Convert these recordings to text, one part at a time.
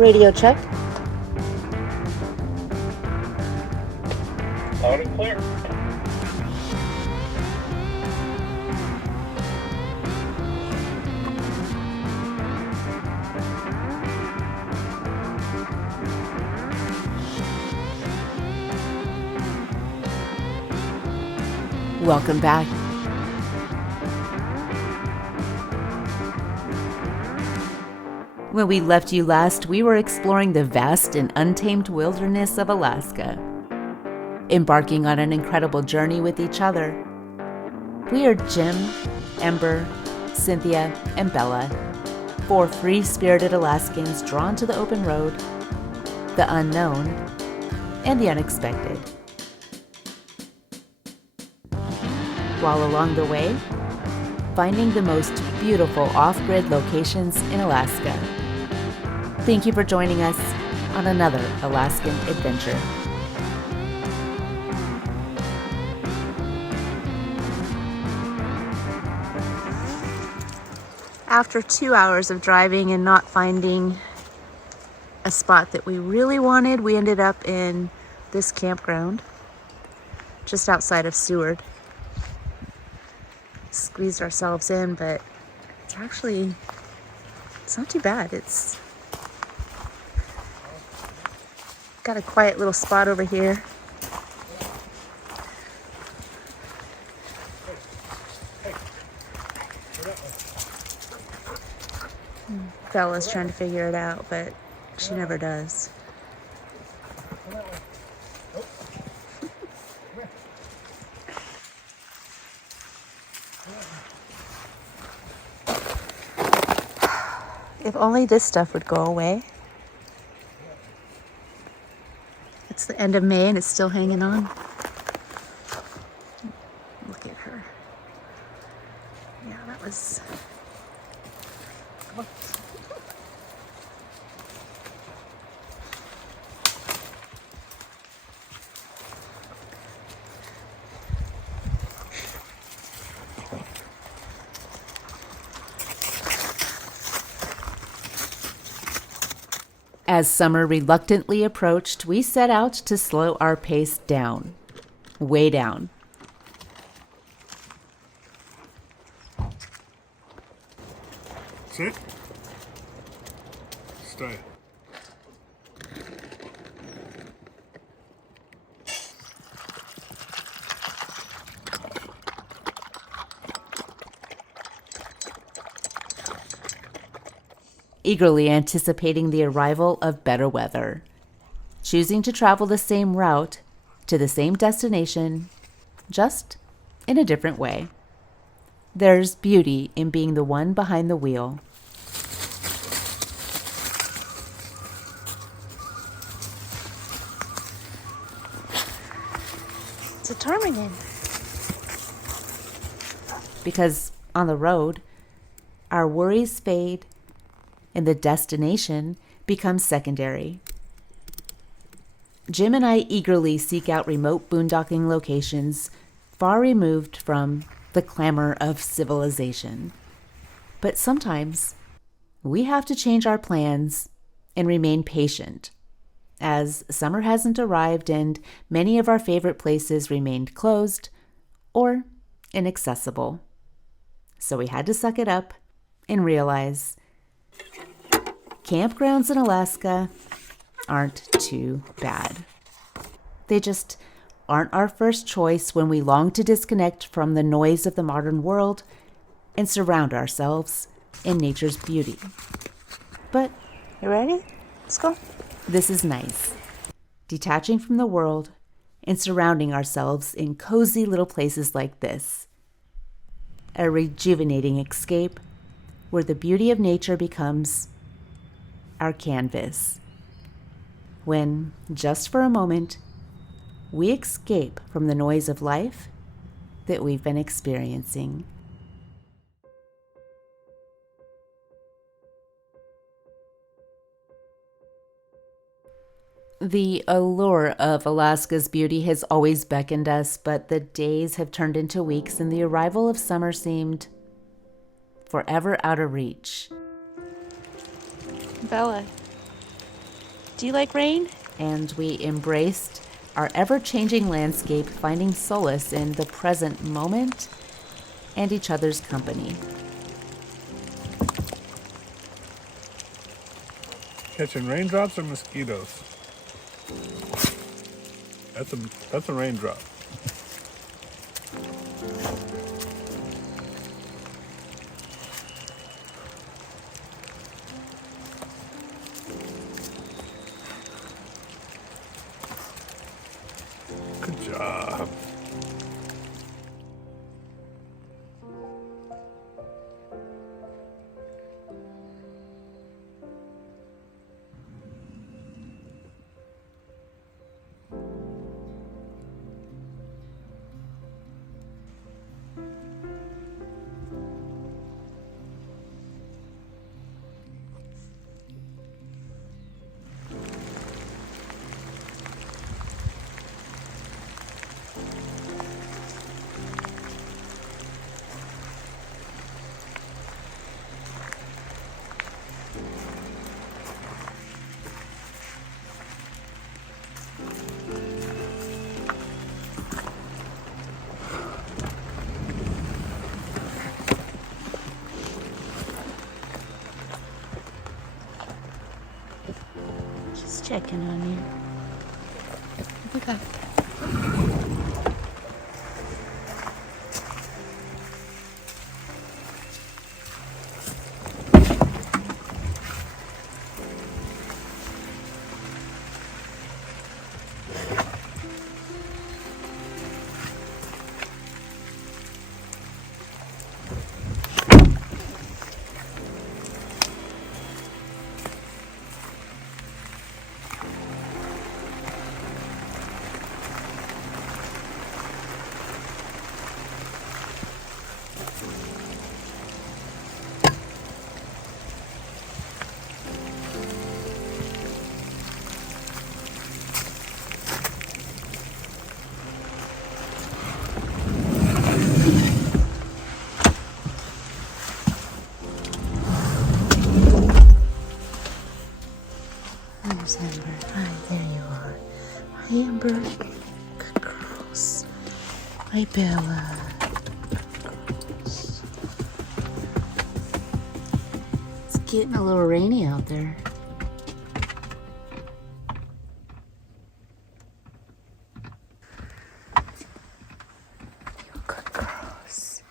Radio check. Loud and clear. Welcome back. When we left you last, we were exploring the vast and untamed wilderness of Alaska, embarking on an incredible journey with each other. We are Jim, Ember, Cynthia, and Bella, 4 free-spirited Alaskans drawn to the open road, the unknown, and the unexpected. While along the way, finding the most beautiful off-grid locations in Alaska. Thank you for joining us on another Alaskan adventure. After 2 hours of driving and not finding a spot that we really wanted, we ended up in this campground just outside of Seward. Squeezed ourselves in, but it's not too bad. It's got a quiet little spot over here. Bella's trying to figure it out, but she never does. If only this stuff would go away. It's the end of May and it's still hanging on. Look at her. Yeah, that was... As summer reluctantly approached, we set out to slow our pace down, way down. Sit. Stay. Eagerly anticipating the arrival of better weather, choosing to travel the same route to the same destination, just in a different way. There's beauty in being the one behind the wheel. It's a ptarmigan. Because on the road, our worries fade and the destination becomes secondary. Jim and I eagerly seek out remote boondocking locations far removed from the clamor of civilization. But sometimes we have to change our plans and remain patient, as summer hasn't arrived and many of our favorite places remained closed or inaccessible. So we had to suck it up and realize campgrounds in Alaska aren't too bad. They just aren't our first choice when we long to disconnect from the noise of the modern world and surround ourselves in nature's beauty. But, you ready? Let's go. This is nice. Detaching from the world and surrounding ourselves in cozy little places like this. A rejuvenating escape where the beauty of nature becomes our canvas. When, just for a moment, we escape from the noise of life that we've been experiencing. The allure of Alaska's beauty has always beckoned us, but the days have turned into weeks and the arrival of summer seemed forever out of reach. Bella, Do you like rain? And we embraced our ever-changing landscape, finding solace in the present moment and each other's company. Catching raindrops or mosquitoes? That's a raindrop. Good job. Just checking on you. Okay. There's Amber. Hi, there you are. Hi, Amber. Good girls. Hi, Bella. Good girls. It's getting a little rainy out there. You good girls.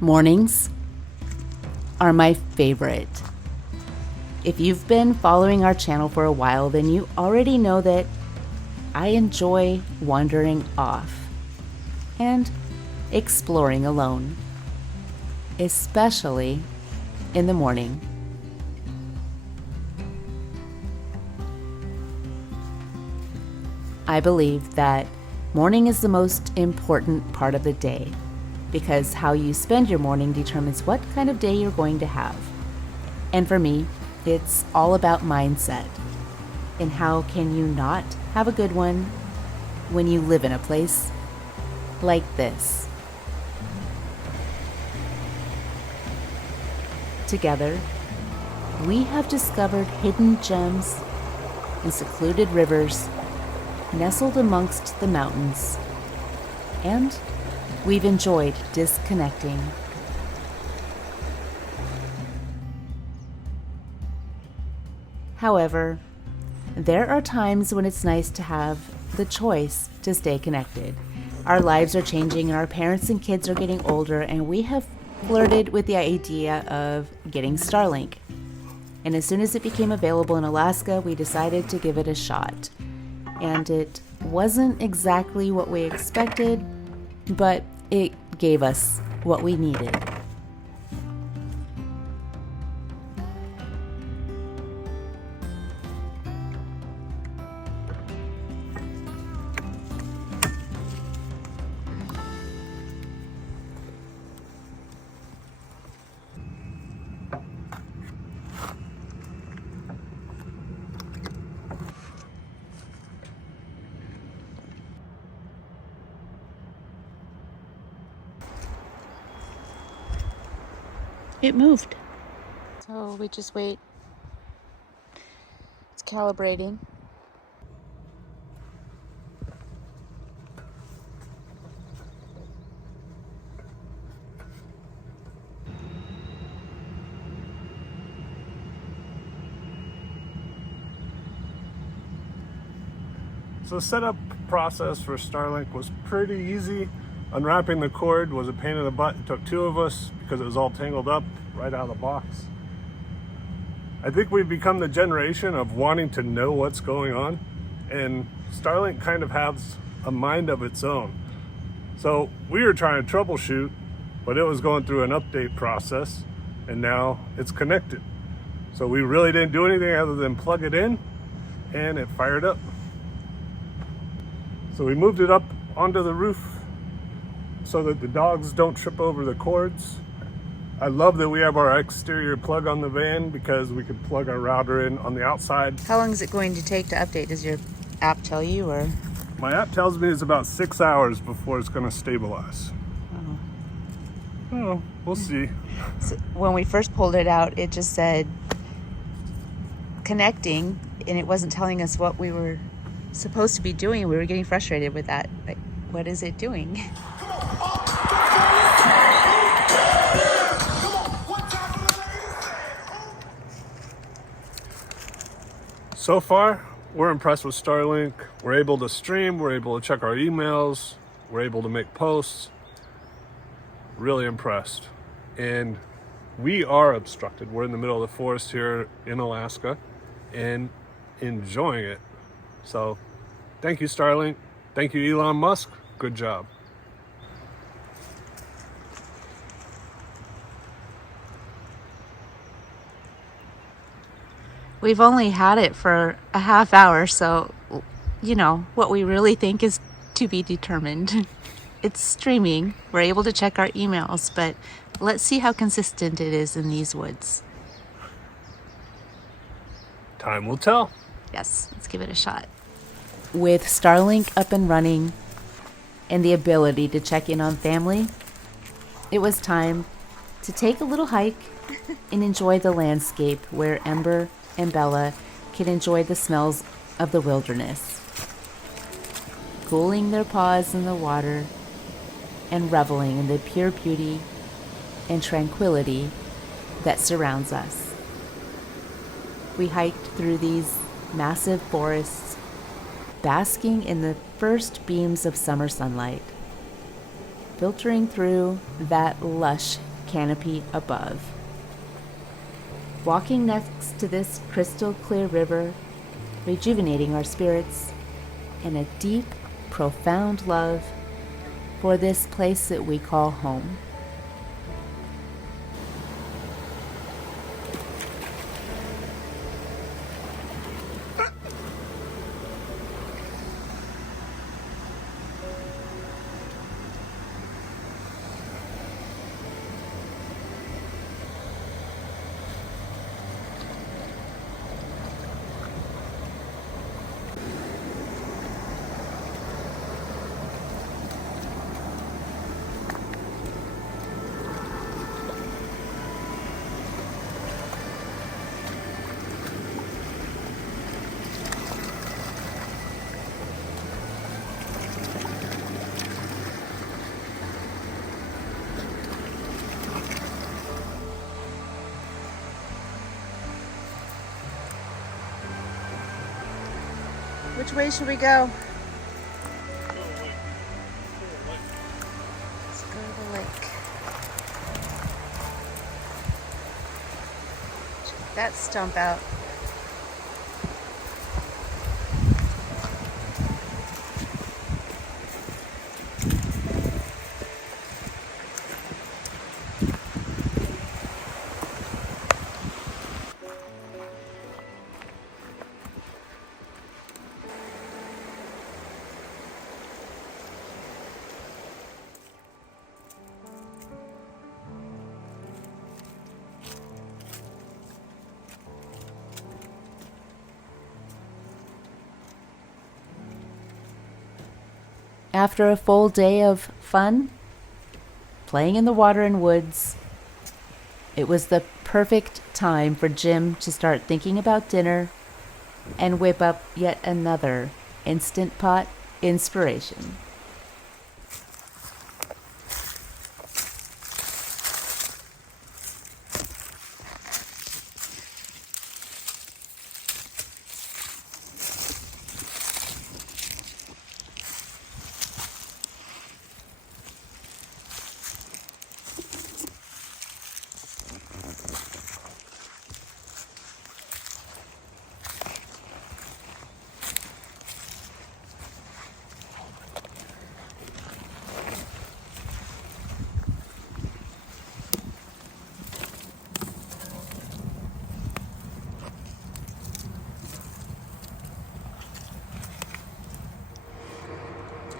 Mornings are my favorite. If you've been following our channel for a while, then you already know that I enjoy wandering off and exploring alone, especially in the morning. I believe that morning is the most important part of the day, because how you spend your morning determines what kind of day you're going to have. And for me, it's all about mindset. And how can you not have a good one when you live in a place like this? Together, we have discovered hidden gems and secluded rivers nestled amongst the mountains, and we've enjoyed disconnecting. However, there are times when it's nice to have the choice to stay connected. Our lives are changing and our parents and kids are getting older, and we have flirted with the idea of getting Starlink. And as soon as it became available in Alaska, we decided to give it a shot. And it wasn't exactly what we expected, but it gave us what we needed. It moved. So we just wait. It's calibrating. So the setup process for Starlink was pretty easy. Unwrapping the cord was a pain in the butt. It took two of us because it was all tangled up right out of the box. I think we've become the generation of wanting to know what's going on, and Starlink kind of has a mind of its own. So we were trying to troubleshoot, but it was going through an update process, and now it's connected. So we really didn't do anything other than plug it in, and it fired up. So we moved it up onto the roof so that the dogs don't trip over the cords. I love that we have our exterior plug on the van because we could plug our router in on the outside. How long is it going to take to update? Does your app tell you, or? My app tells me it's about 6 hours before it's going to stabilize. Oh, we'll see. So when we first pulled it out, it just said connecting, and it wasn't telling us what we were supposed to be doing. We were getting frustrated with that. Like, what is it doing? So far, we're impressed with Starlink. We're able to stream, we're able to check our emails, we're able to make posts. Really impressed. And we are obstructed. We're in the middle of the forest here in Alaska and enjoying it. So thank you, Starlink. Thank you, Elon Musk. Good job. We've only had it for a half hour, so, you know, what we really think is to be determined. It's streaming. We're able to check our emails, but let's see how consistent it is in these woods. Time will tell. Yes, let's give it a shot. With Starlink up and running and the ability to check in on family, it was time to take a little hike and enjoy the landscape where Ember and Bella can enjoy the smells of the wilderness, cooling their paws in the water and reveling in the pure beauty and tranquility that surrounds us. We hiked through these massive forests, basking in the first beams of summer sunlight, filtering through that lush canopy above. Walking next to this crystal clear river, rejuvenating our spirits, and a deep, profound love for this place that we call home. Which way should we go? Let's go to the lake. Check that stump out. After a full day of fun, playing in the water and woods, it was the perfect time for Jim to start thinking about dinner and whip up yet another Instant Pot inspiration.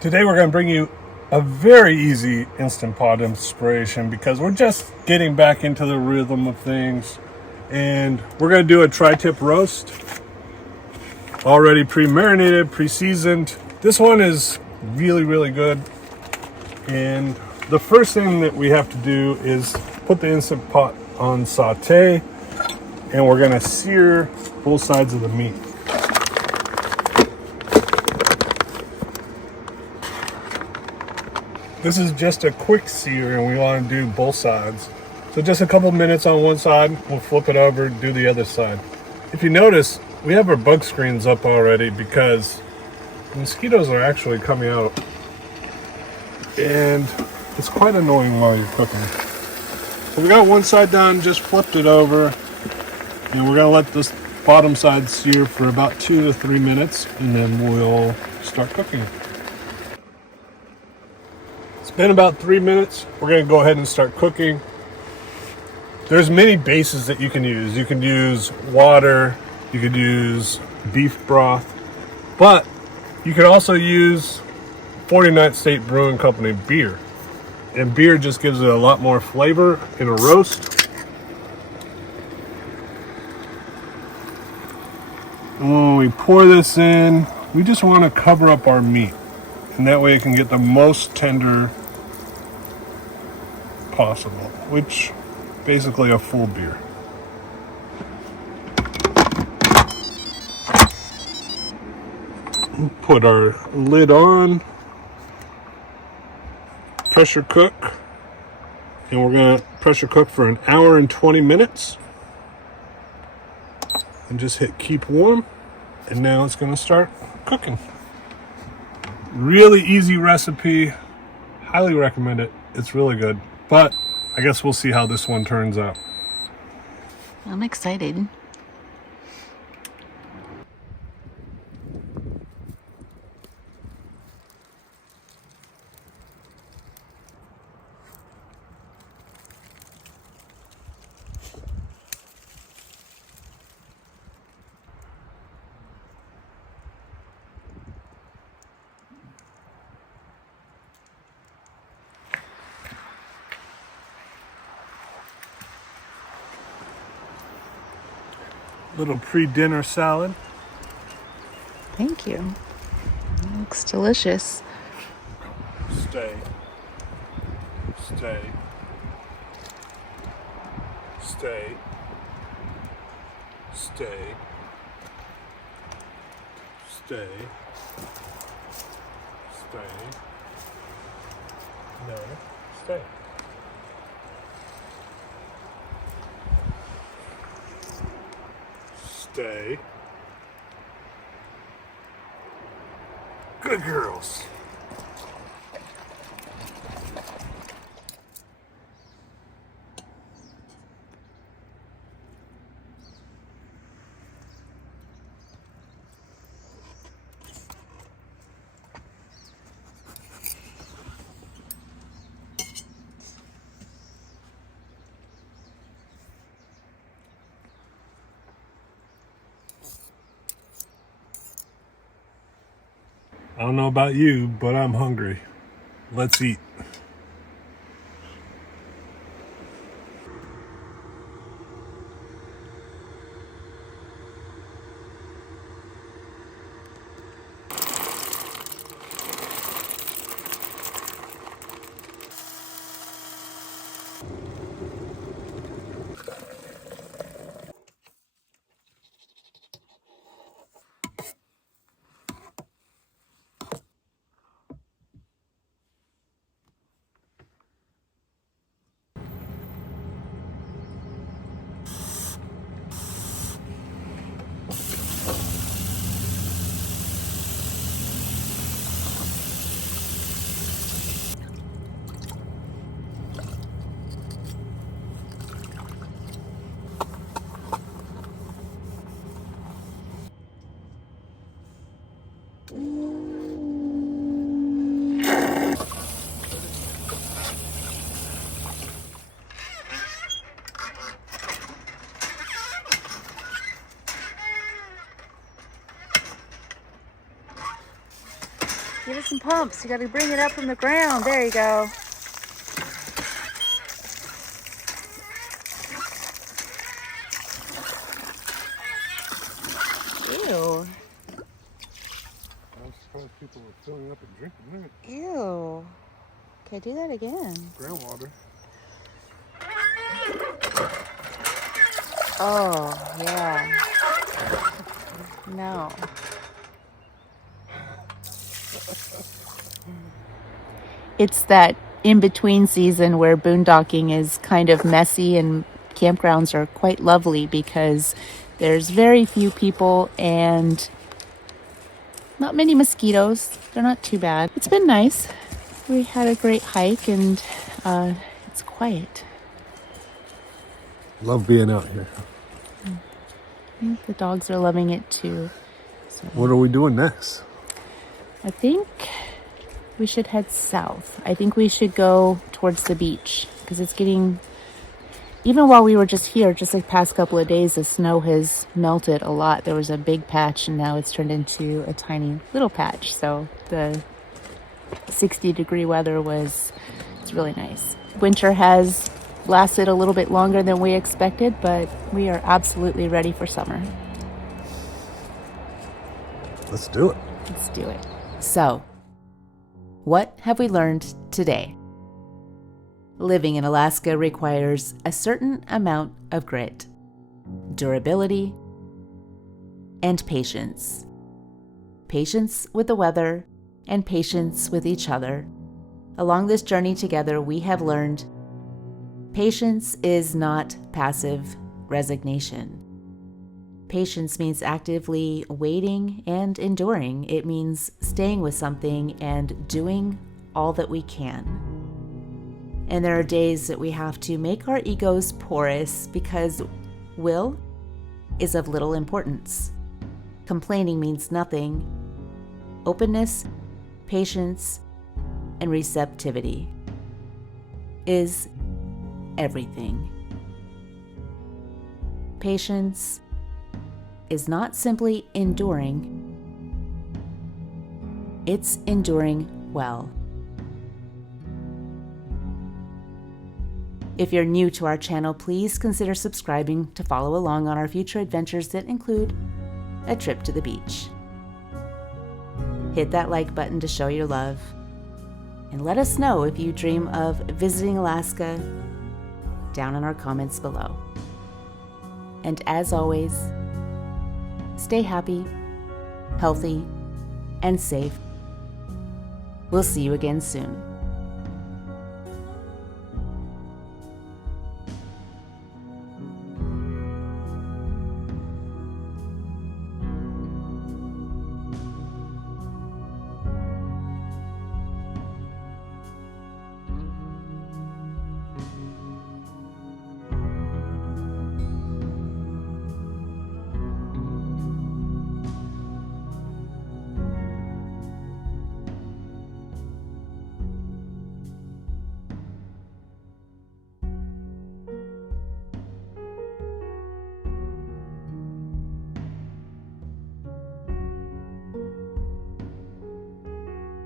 Today we're going to bring you a very easy Instant Pot inspiration because we're just getting back into the rhythm of things. And we're going to do a tri-tip roast. Already pre-marinated, pre-seasoned. This one is really, really good. And the first thing that we have to do is put the Instant Pot on saute. And we're going to sear both sides of the meat. This is just a quick sear and we want to do both sides. So just a couple minutes on one side, we'll flip it over, do the other side. If you notice, we have our bug screens up already because mosquitoes are actually coming out. And it's quite annoying while you're cooking. So we got one side done, just flipped it over. And we're gonna let this bottom side sear for about 2 to 3 minutes and then we'll start cooking. Been about 3 minutes. We're going to go ahead and start cooking. There's many bases that you can use. You can use water, you could use beef broth, but you could also use 49th State Brewing Company beer. And beer just gives it a lot more flavor in a roast. And when we pour this in, we just want to cover up our meat. And that way it can get the most tender possible, which basically a full beer. Put our lid on, pressure cook, and we're going to pressure cook for 1 hour and 20 minutes and just hit keep warm, and now it's going to start cooking. Really easy recipe, highly recommend it. It's really good. But I guess we'll see how this one turns out. I'm excited. Little pre-dinner salad. Thank you. It looks delicious. Stay. Stay. Stay. Stay. Stay. Stay. No. Stay. Stay. Good girls. I don't know about you, but I'm hungry. Let's eat. Give it some pumps. You got to bring it up from the ground. There you go. Ew. I was surprised people were filling up and drinking that. Ew. Okay, do that again. Groundwater. Oh, yeah. No. It's that in-between season where boondocking is kind of messy and campgrounds are quite lovely because there's very few people and not many mosquitoes. They're not too bad. It's been nice. We had a great hike and it's quiet. Love being out here. I think the dogs are loving it too. So What are we doing next? I think we should head south. I think we should go towards the beach because it's getting, even while we were just here, just the past couple of days, the snow has melted a lot. There was a big patch and now it's turned into a tiny little patch. So the 60-degree weather it's really nice. Winter has lasted a little bit longer than we expected, but we are absolutely ready for summer. Let's do it. Let's do it. So, what have we learned today? Living in Alaska requires a certain amount of grit, durability, and patience. Patience with the weather and patience with each other. Along this journey together, we have learned patience is not passive resignation. Patience means actively waiting and enduring. It means staying with something and doing all that we can. And there are days that we have to make our egos porous because will is of little importance. Complaining means nothing. Openness, patience, and receptivity is everything. Patience is not simply enduring, it's enduring well. If you're new to our channel, please consider subscribing to follow along on our future adventures that include a trip to the beach. Hit that like button to show your love, and let us know if you dream of visiting Alaska down in our comments below. And as always, stay happy, healthy, and safe. We'll see you again soon.